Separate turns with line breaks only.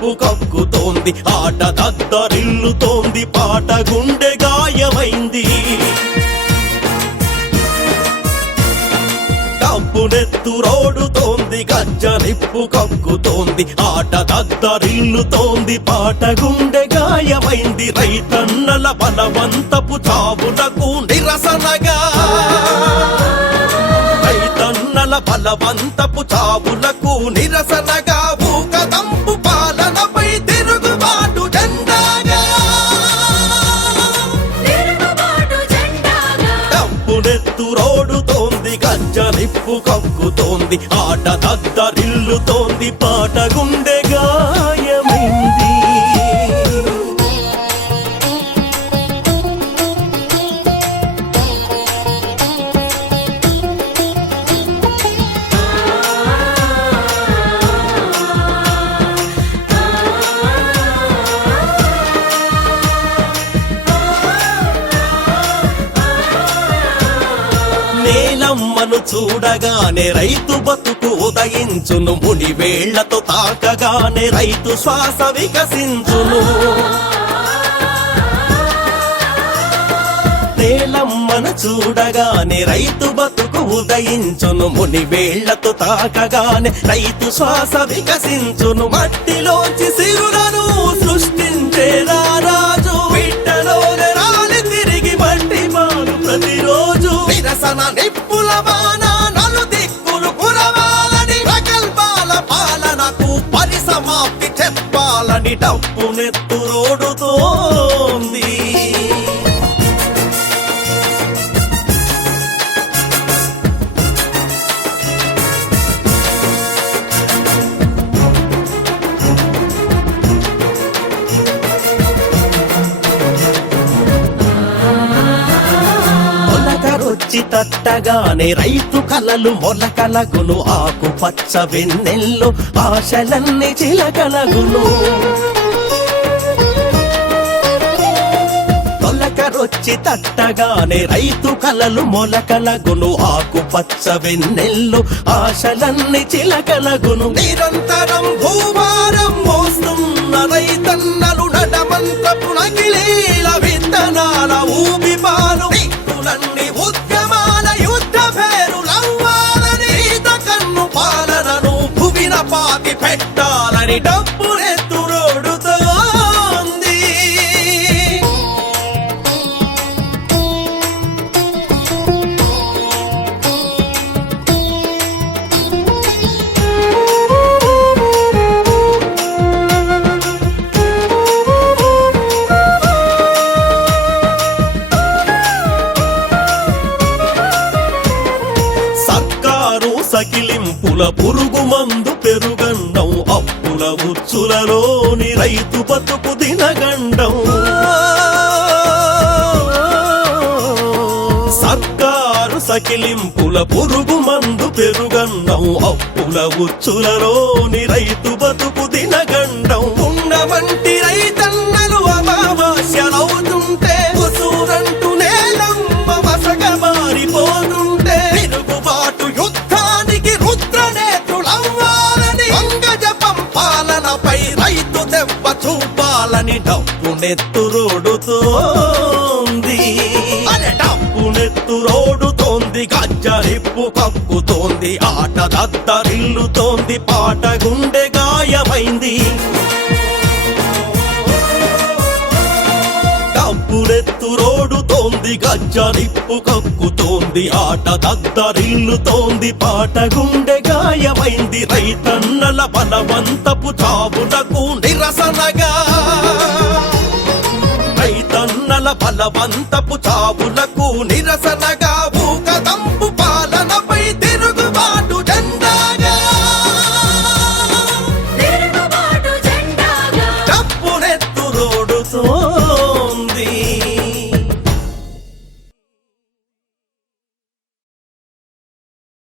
కడుపు కక్కుతోంది. ఆట దద్దరిల్లుతోంది. పాట గుండె గాయమైంది. డబ్బునెత్తు రోడుతోంది. గజ్జ నిప్పు కక్కుతోంది. ఆట దద్దరిల్లుతోంది. పాట గుండె గాయమైంది. రైతన్నల బలవంతపు చావులకు నిరసనగా. రైతన్నల బలవంతపు చావులకు నిరసనగా. తోడుతోంది రోడుతోంది గజ్జ నిప్పు కక్కుతోంది ఆట దద్దరిల్లుతోంది పాట గుండె నేలమ్మను చూడగానే రైతు బతుకు ఉదయించును ముడి వేళ్ళతో తాకగానే రైతు శ్వాస వికసించును. నేలమ్మను చూడగానే రైతు బతుకు ఉదయించును ముని వేళ్ళతో తాకగానే రైతు శ్వాస వికసించును. మట్టిలోంచి సిరులను సృష్టించే డప్పు నెత్తు రోడుతో మొలకరొచ్చి తట్టగానే రైతు కలలు మొలకలగును ఆకు పచ్చ వెన్నెల్లు ఆశలన్నీ చిలకలగును. మొలకరొచ్చి తట్టగానే రైతు కలలు మొలకలగును ఆకు పచ్చ వెన్నెల్లు ఆశలన్నీ చిలకలగును. నిరంతరం భూమా పెట్టాలని డబ్బునెత్తు రోడుతోంది సర్కారు సకిలింపుల పురుగు మందు అప్పుల ఉచ్చులలోని రైతు బతుకు దినగండం. సర్కారు సకిలింపుల పురుగు మందు పెరుగన్నం అప్పుల ఉచ్చులలోని రైతు బతుకు దినగండం. కావాలని డబ్బు నెత్తురోడుతోంది అరే డబ్బు నెత్తురోడుతోంది గజ్జరిప్పు కక్కుతోంది ఆట దద్దరిల్లుతోంది పాట గుండె గాయమైంది. డబ్బునెత్తు రోడుతోంది గజ్జ నిప్పు కక్కుతోంది ఆట దద్దరిల్లుతోంది పాట గుండె గాయమైంది. రైతన్నల బలవంతపు చావులకు నిరసనగా బలవంతపు చావులకు నిరసనగా